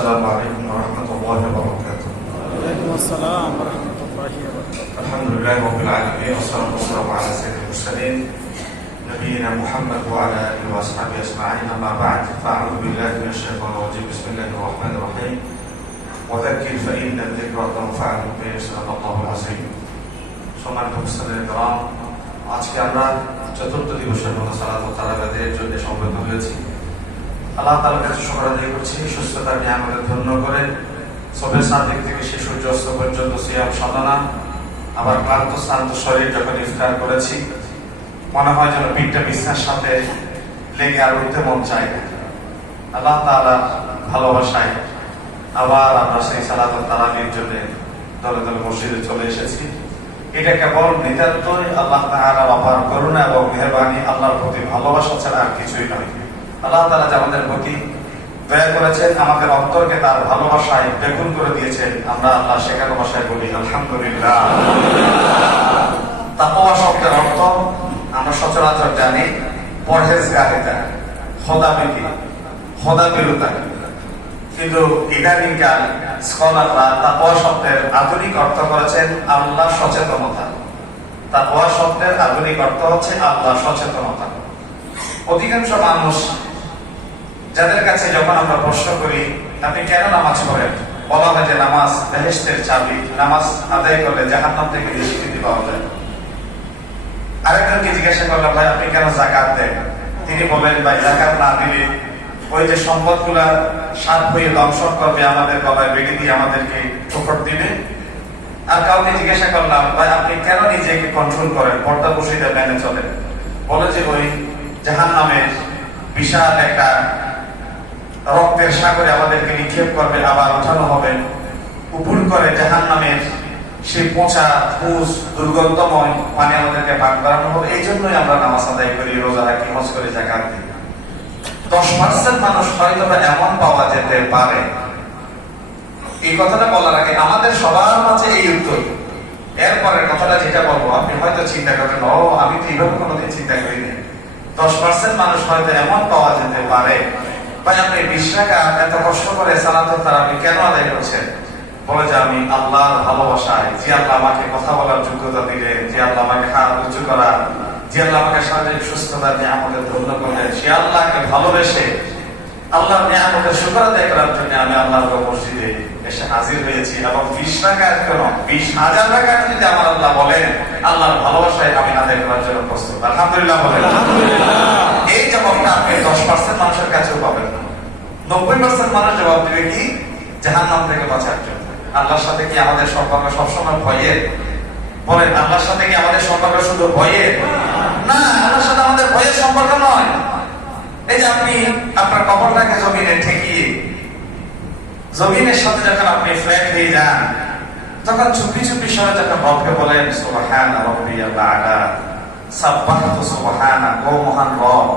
السلام عليكم ورحمة الله وبركاته. وعليكم السلام ورحمة الله وبركاته. الحمد لله رب العالمين والصلاة والسلام على سيد المرسلين نبينا محمد وعلى آله وأصحابه أجمعين. أما بعد فأعوذ بالله من الشيطان الرجيم. بسم الله الرحمن الرحيم. وذكر فإن الذكرى تنفع المؤمنين. صدق الله العظيم. সম্মানিত মুসলিম کرام, আজকে আমরা চতুর্থ দিবসের মতো সালাত ও তারাবির জন্য সমবেত হয়েছি। আল্লাহ তাআলার কাছে শুকর আদায় করছি সুস্থতা নিয়ে আমাদের ধন্য করে সবে সাদিক থেকে শেষ সূর্যাস্ত পর্যন্ত সিয়াম সাধনা, আবার ক্লান্ত শ্রান্ত শরীর যখন ইফতার করেছি মনে হয় যেন পিঠটা বিছানার সাথে লেগে আর উঠতে মন চায় না। আল্লাহ তাআলা ভালোবাসায় আবার আমরা সেই সালাত ও তারাবির জন্য দলে দলে মসজিদে চলে এসেছি। এটা কেবল নিতান্তই আল্লাহ তাআলার অপার করুণা এবং মেহেরবানি, আল্লাহর প্রতি ভালোবাসা ছাড়া আর কিছুই নয়। আল্লাহ তাআলা যে আমাদের প্রতি দয়া করেছেন, আমাদের অন্তরকে তার ভালোবাসায় বেগুন করে দিয়েছেন, আমরা আল্লাহ শেখানো ভাষায় বলি আলহামদুলিল্লাহ। তাকওয়া শব্দের অর্থ আমরা সচরাচর জানি পরহেজগারিতা, খোদাবিধি, খোদাবিরতা, কিন্তু ইদানিংকাল স্কলাররা তাকওয়া শব্দের আধুনিক অর্থ করেছেন আল্লাহ সচেতনতা। তাকওয়া শব্দের আধুনিক অর্থ হচ্ছে আল্লাহ সচেতনতা। অধিকাংশ মানুষ যাদের কাছে যখন আমরা প্রশ্ন করি আপনি কেন নামাজ পড়েন, বলা হয় যে নামাজ বেহেশতের চাবি, নামাজ আদায় করলে জাহান্নাম থেকে নিষ্কৃতি পাওয়া যায়। আরেকজনকে জিজ্ঞাসা করলাম ভাই আপনি কেন যাকাত দেন, তিনি বলেন ভাই যাকাত না দিলে ওই যে সম্পদগুলা সাপ হয়ে দংশন করবে, আমাদের গলায় বেড়ে দিয়ে আমাদেরকে ঠোকর দিবে। আর কাউকে জিজ্ঞাসা করলাম ভাই আপনি কেন নিজেকে কন্ট্রোল করেন, পর্দা বসিয়ে মেনে চলেন, বলে যে ওই জাহান্নামের বিশাল একটা রক্তের সাগরে আমাদেরকে নিক্ষেপ করবে, আবার উঠানো হবে, উপর করে জাহান্নামের সেই পচা পুষ দুর্গন্ধময় পানি আমাদেরকে পান করানো হবে। এই জন্যই আমরা নামাজ আদায় করি, রোজা রাখি, হজ করে যাকাত দিই। 10% মানুষ হয়তো এমন পাওয়া যেতে পারে। এই কথাটা বলার আগে আমাদের সবার মাঝে এই উত্তর, এরপরের কথাটা যেটা বলবো আপনি হয়তো চিন্তা করবেন ও আমি তো এইভাবে কোনোদিন চিন্তা করিনি। 10% মানুষ হয়তো এমন পাওয়া যেতে পারে ভাই আপনি 20 টাকা এত কষ্ট করে সালাত ও তারাবি কেন আদায় করছেন, বলে যে আমি আল্লাহর ভালোবাসায়, যে আল্লাহ আমাকে কথা বলার যোগ্যতা দিলেন, যে আল্লাহ আমাকে হাত উঁচু করা, যে আল্লাহ আমাকে শারীরিক সুস্থতা দিয়ে আমাদের ধন্য করলেন, সে আল্লাহকে ভালোবেসে আল্লাহর নিয়ামতের শুকর আদায় করার জন্য আমি আল্লাহর মসজিদে এসে হাজির হয়েছি। এবং 20 টাকার কেন 20,000 টাকা যদি আমার আল্লাহ বলেন আল্লাহর ভালোবাসায় আমি আদায় করার জন্য প্রস্তুত। আলহামদুলিল্লাহ বলেন। এই জবাবটা আপনি 10% মানুষের কাছেও পাবেন না। 90% মানুষ জবাব দিবে কি জাহান্নাম থেকে বাঁচার জন্য। আল্লাহর সাথে কি আমাদের সম্পর্ক সবসময় ভয়ের? বলেন আল্লাহর সাথে কি আমাদের সম্পর্ক শুধু ভয়ের? না, আল্লাহর সাথে আমাদের ভয়ের সম্পর্ক নয়। এই যে আপনি আপনার কবরটাকে জমিনে ঠেকিয়ে জমিনের সাথে যখন আপনি ফ্ল্যাট হয়ে যান, তখন চুপি চুপি সবাই যখন রবকে বলেন সুবহান রাব্বিয়াল আ'লা, সাব্বাহতু সুবহানা, ও মহান রব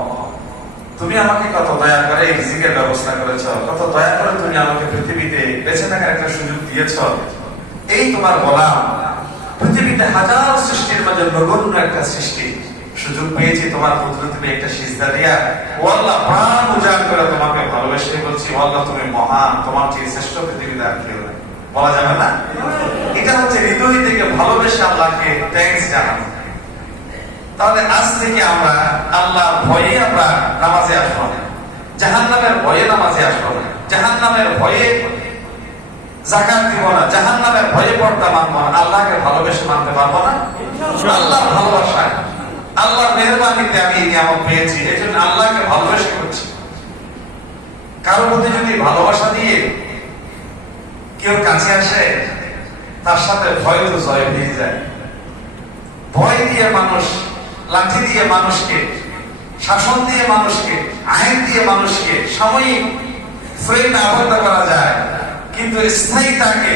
তুমি আমাকে কত দয়া করে রিজিকের ব্যবস্থা করেছো, কত দয়া করে তুমি আমাকে পৃথিবীতে বেঁচে থাকার একটা সুযোগ দিয়েছো। এই তোমার গোলাম পৃথিবীতে হাজার সৃষ্টির মাঝে নগণ্য একটা সৃষ্টি, সুযোগ পেয়েছি তোমার কুদরতে একটা সিজদা দিয়া ও আল্লাহ প্রাণ উজাড় করে তোমাকে ভালোবেসে বলছি ও আল্লাহ তুমি মহান, তোমার চেয়ে শ্রেষ্ঠ পৃথিবীতে আর কেউ নেই। বলা যাবে না? এটা হচ্ছে হৃদয় থেকে ভালোবেসে আল্লাহকে থ্যাঙ্কস জানানো। তাহলে আজ থেকে আমরা আল্লাহর ভয়ে আমরা নামাজে আসবো না, জাহান্নামের ভয়ে নামাজে আসবো না, জাহান্নামের ভয়ে যাকাত দিব না, জাহান্নামের ভয়ে পর্দা মানবো না। আল্লাহকে ভালোবেসে মানতে পারবো না। আল্লাহর ভালোবাসায়, আল্লাহর মেহেরবানিতে আমি এই নিয়ামত পেয়েছি, এই জন্য আল্লাহকে ভালোবেসে করছি। কারোর মধ্যে যদি ভালোবাসা দিয়ে কেউ কাছে আসে তার সাথে ভয় তো জয় হয়ে যায়। ভয় দিয়ে মানুষ, লাঠি দিয়ে মানুষকে, শাসন দিয়ে মানুষকে, আইন দিয়ে মানুষকে সাময়িক ফ্রেন্ড আবদ্ধ করা যায়, কিন্তু স্থায়ীতাকে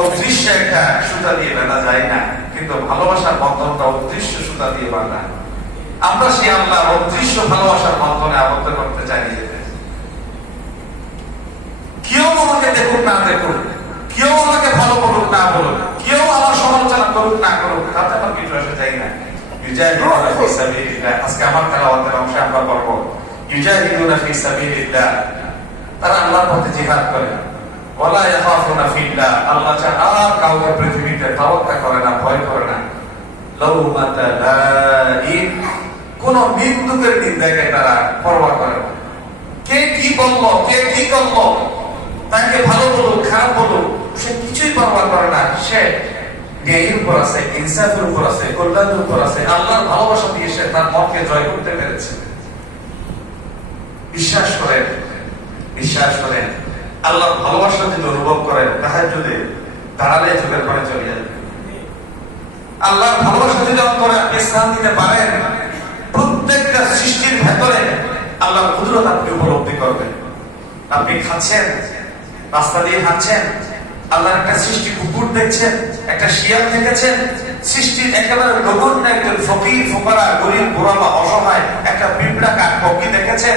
অদৃশ্য একটা সুতা দিয়ে বাঁধা যায় না। কিন্তু ভালোবাসার বন্ধনটা অদৃশ্য সুতা দিয়ে বাঁধা। আমরা সেই আল্লাহর অদৃশ্য ভালোবাসার বন্ধনে আবদ্ধ করতে চাই নিজেদের। কেউ আমাকে দেখুক না দেখুক, কেউ আমাকে ভালো বলুক না বলুক, কেউ আমার সমালোচনা করুক না করুক, তাতে আমার কিছু আসে চাই না। আজকে আমার তেলাওয়াতের অংশে আমরা পড়ব ইউজাহিদুনা ফি সাবিলিল্লাহ তারা আল্লাহর পথে জিহাদ করে। ওয়ালা ইয়াখাফুনা ফিল্লাহ, আল্লাহ ছাড়া আর কাউকে পৃথিবীতে তাওয়াক্কুল করে না, ভয় করে না। লাউমাতা লাইম, কোন বিন্দুকের নিন্দাকে তারা পরোয়া করে না। কে কি বললো, কে কি করলো, তাকে ভালো বলুক খারাপ বলুক, সে কিছুই পরোয়া করে না। সে ন্যায়ের উপর আছে, ইনসাফের উপর আছে, কল্যাণের উপর আছে। আল্লাহর ভালোবাসা দিয়ে সে তার মনকে জয় করতে পেরেছে। বিশ্বাস করেন, বিশ্বাস করেন, আল্লাহর ভালোবাসা যদি অনুভব করেন, তাহাজ্জুদে দাঁড়ালে চোখের পানি চলে যাবে। আল্লাহর ভালোবাসা যদি অন্তরে আপনি স্থান দিতে পারেন, প্রত্যেকটা সৃষ্টির ভেতরে আল্লাহর কুদরত আপনি উপলব্ধি করবেন। আপনি খাচ্ছেন, রাস্তা দিয়ে হাঁটছেন, আল্লাহর একটা সৃষ্টি কুকুর দেখছেন, একটা শিয়াল দেখেছেন, সৃষ্টির একেবারে নগণ্য একজন ফকির ফোকরা, গরিব বুড়া, অসহায় একটা পিঁপড়া কাক পক্ষী দেখেছেন,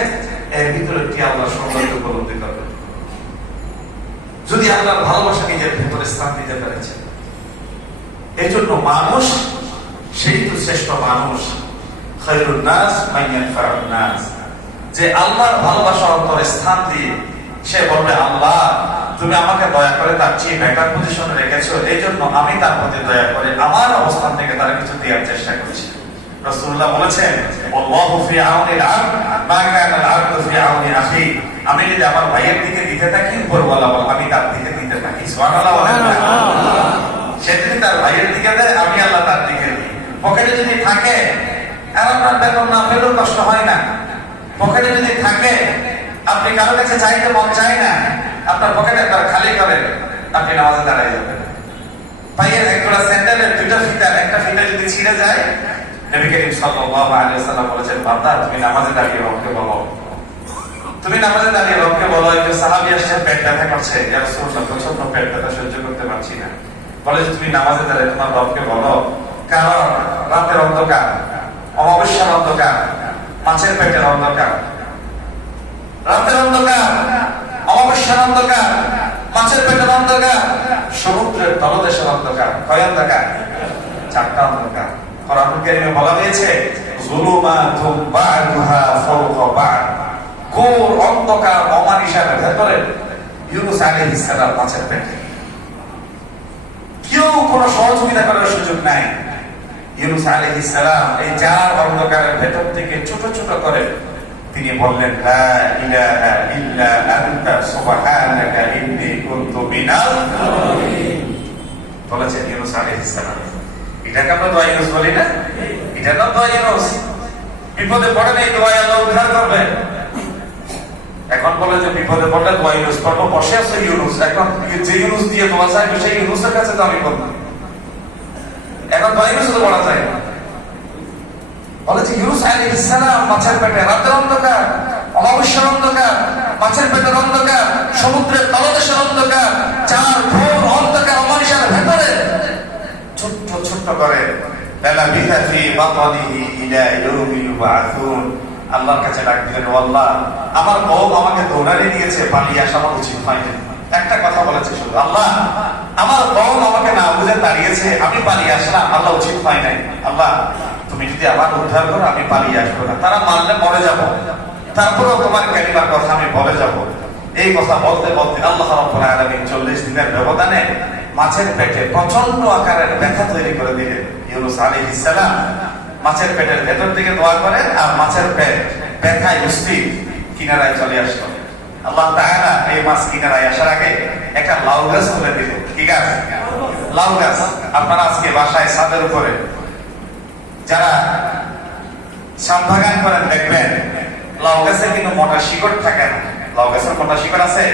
এর ভিতরে কি আল্লাহর সৌন্দর্য উপলব্ধি করবেন যদি আল্লাহর ভালোবাসা নিজের ভিতরে স্থান দিতে পেরেছেন। এই জন্য মানুষ সেই তো শ্রেষ্ঠ মানুষ, খায়রুন নাস মান ইয়ানফাউন নাস, যে আল্লাহর ভালোবাসা অন্তরে স্থান দিয়ে সে বলবে, আল্লাহ তুমি আমাকে দয়া করে তার চেয়ে বেটার পজিশনে রেখেছো, এই জন্য আমি তার প্রতি দয়া করে আমার অবস্থান থেকে তার কিছু দেওয়ার চেষ্টা করছি। রাসূলুল্লাহ বলেছেন, আল্লাহু ফি আউনিল আবদ মা কানা আল আবদু ফি আউনি আখি, আমি যদি আমার ভাইয়ের দিকে দিতে থাকি, উপরওয়ালা বলে আমি তার দিকে দিতে থাকি। সুবহানাল্লাহ বলেন না? সে যদি তার ভাইয়ের দিকে দেয়, আমি আল্লাহ তার দিকে দিই। পকেটে যদি থাকে, আর আপনার বেতন না পেলেও কষ্ট হয় না। পকেটে যদি থাকে, আপনি কারো কাছে চাইতে মন চায় না, আপনার পকেটে একবার খালি করেন, আপনি নামাজে দাঁড়াই যাবেন। পায়ের একটা স্যান্ডেলের দুটো ফিতার একটা ফিতা যদি ছিঁড়ে যায়, নবী করিম সাল্লাল্লাহু আলাইহি ওয়াসাল্লাম বলেছেন, বান্দা তুমি নামাজে দাঁড়িয়ে রবকে বলো, তুমি নামাজে দাঁড়িয়ে রবকে বলো। একজন সাহাবী আসছেন, পেট ব্যথা করছে, ইয়া রাসূলুল্লাহ প্রচন্ড পেট ব্যথা সহ্য করতে পারছি না। বলে যে তুমি নামাজে দাঁড়িয়ে তোমার রবকে বলো, কারণ রাতের অন্ধকার, অমাবস্যার অন্ধকার, মাছের পেটের অন্ধকার, রাতের অন্ধকার, অমাবস্যার অন্ধকার, মাছের পেটের অন্ধকার, সমুদ্রের তলদেশের অন্ধকার। কয় অন্ধকার? চারটা অন্ধকার। কোরআনুল কারীমে বলা হয়েছে, যুলুমাতুম বা'দুহা ফাওকা বা'দ, ঘোর অন্ধকার অমানিসার ভেতরে ইউনূস আলাইহিস সালাম মাছের পেটে। কেউ কোনো সহযোগিতা করার সুযোগ নাই। ইউনূস আলাইহিস সালাম এই চার অন্ধকারের ভেতর থেকে ছোট ছোট করে তিনি বললেন, লা ইলাহা ইল্লা আনতা সুবহানাকা ইন্নী কুনতু মিনাল যালিমিন। বলেছেন ইউনূস আলাইহিস সালাম। এটাকে আমরা দোয়া ইউনূস বলি না? এটা না দোয়া ইউনূস। বিপদে পড়লে এই দোয়া আল্লাহ উদ্ধার করবে। এখন বলে যে বিপদে পড়লে দোয়া ইউনূস করবো, বসে আছে ইউনূস, এখন যে ইউনূস দিয়ে দোয়া চাইবে সেই ইউনূসের কাছে তো আমি বলবো। এখন দোয়া ইউনূস তো বলা যায় না। বলেছে ইউনূস আলাইহিস সালাম মাছের পেটে, রাতের অন্ধকার, অমাবস্যার অন্ধকার, মাছের পেটের অন্ধকার, সমুদ্রের তলদেশের অন্ধকার, চার ঘোর অন্ধকার অমানিসার ভেতরে ছোট্ট ছোট্ট করে লাবিথা ফি বাতনিহি ইলা ইয়াউমি ইউবআসুন। আল্লাহর কাছে ডাক দিলেন, ও আল্লাহ আমার বউ আমাকে দৌড়ানি দিয়েছে, পালিয়ে আসা আমার উচিত হয়নি। একটা কথা বলেছে শুধু, আল্লাহ আমার বউ আমাকে না বুঝে তাড়িয়েছে, আমি পালিয়ে আসলাম, আল্লাহ উচিত হয় নাই। আল্লাহ তুমি যদি আবার উদ্ধার করো, আমি পালিয়ে আসবো না, তারা মারলে মরে যাব, তারপরেও তোমার কালিমার কথা আমি বলে যাব। এই কথা বলতে বলতে আল্লাহ রাব্বুল আলামিন 40 দিনের ব্যবধানে মাছের পেটে প্রচন্ড আকারের ব্যথা তৈরি করে দিলেন। ইউনূস আলাইহিস সালাম মাছের পেটের ভেতর থেকে দোয়া করেন, আর মাছের পেট ব্যথায় অস্থির কিনারায় চলে আসলো। আল্লাহ তাআলা এই মাছ কিনারায় আসার আগে একটা লাউ গাছ তুলে দিলেন। কি গাছ? লাউ গাছ। আপনারা আজকে বাসায় ছাদের উপরে যারা ছাদ বাগান করেন দেখবেন, লাউ গাছের কিন্তু মোটা শিকড় থাকে না। লাউ গাছের মোটা শিকড় আছে?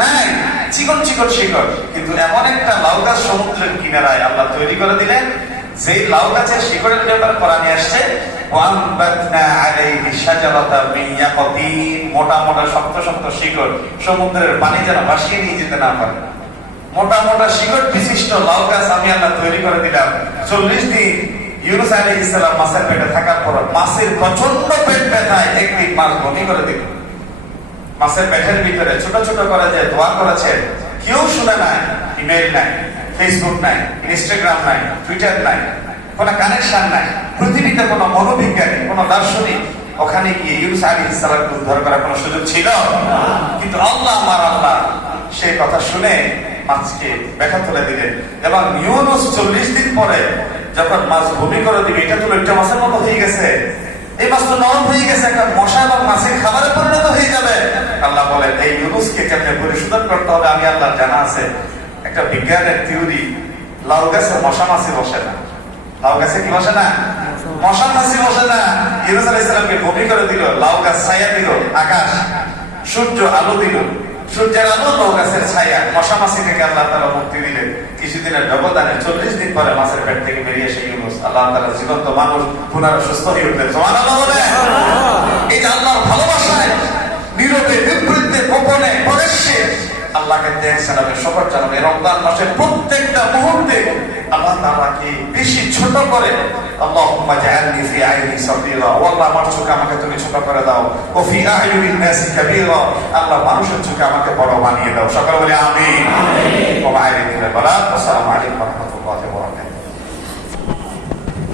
নাই, চিকন চিকন শিকড়। কিন্তু এমন একটা লাউ গাছ সমুদ্রের কিনারায় আল্লাহ তৈরি করে দিলেন, যে লাউ গাছের শিকড়ের ব্যাপারে কোরআনে আসছে, ওয়ানবাতনা আলাইহি শাজারাতাম মিন ইয়াকতিন, মোটা মোটা শক্ত শক্ত শিকড়, সমুদ্রের পানি যেন ভাসিয়ে নিয়ে যেতে না পারে। মোটা মোটা শিকড় বিশিষ্ট লাউ গাছ আমি আল্লাহ তৈরি করে দিলাম। 40 দিন ইউনূস আলাইহিস সালাম মাছের পেটে থাকার পর মাছের প্রচন্ড পেট ব্যথায় একদিন মাছ বমি করে দিল। মাছের পেটের ভিতরে ছোট ছোট করে যে দোয়া করেছে, কেউ শুনে নাই, ইমেইল নাই, ফেসবুক নাই, ইনস্টাগ্রাম নাই, টুইটার নাই, কোন কানেকশন নাই, পৃথিবীতে কোন মনোবিজ্ঞানী, কোন দার্শনিক, ওখানে গিয়ে ইউনূস আলাইহিস সালামকে উদ্ধার করার কোনো সুযোগ ছিল? কিন্তু আল্লাহ আমার আল্লাহ সেই কথা শুনে মাছকে ব্যাখ্যা তুলে দিলেন এবং ইউনূস 40 দিন পরে যখন মাছ ভূমি করে দিবে, এটা তো একটা মাছের মতো হয়ে গেছে, এই মাছ তো নরম হয়ে গেছে, একটা মশা এবং মাছের খাবারে পরিণত হয়ে যাবে। আল্লাহ বলেন এই ইউনূসকে কেমনে পরিশোধন করতে হবে আমি আল্লাহর জানা আছে। একটা বিজ্ঞানের থিওরি, লাউ গাছে মশা মাছি বসে না। লাউ গাছে কি বসে না? মশা মাছি বসে না। ইউনূস আলাইহিস সালামকে ভূমি করে দিল, লাউ গাছ ছায়া দিল, আকাশ সূর্য আলো দিল, সূর্যের আলো লাউ গাছের ছায়া, মশা মাছি থেকে আল্লাহ তাআলা মুক্তি দিলেন। কিছুদিনের ব্যবধানে 40 দিন পরে মাছের পেট থেকে বেরিয়ে এসে ইউনূস আল্লাহ তাআলা জীবন্ত মানুষ পুনরায় সুস্থ হয়ে উঠলেন। সুবহানাল্লাহ বলে। এই যে আল্লাহর ভালোবাসায় নীরবে নিবৃত্তে গোপনে প্রকাশ্যে আল্লাহকে ত্যাগ জানাবে, শকর জানাবে। রমজান মাসের প্রত্যেকটা মুহূর্তে আল্লাহ তাআলাকে বেশি ছোট করে আল্লাহুম্মা জাআলনি ফি আইনি সাগীরা, ও আল্লাহ আমার চোখে আমাকে তুমি ছোট করে দাও, ও ফি আইয়ুনিন নাসি কাবীরা, আল্লাহ মানুষের চোখে আমাকে বড় বানিয়ে দাও। সকলে বলি আমিন।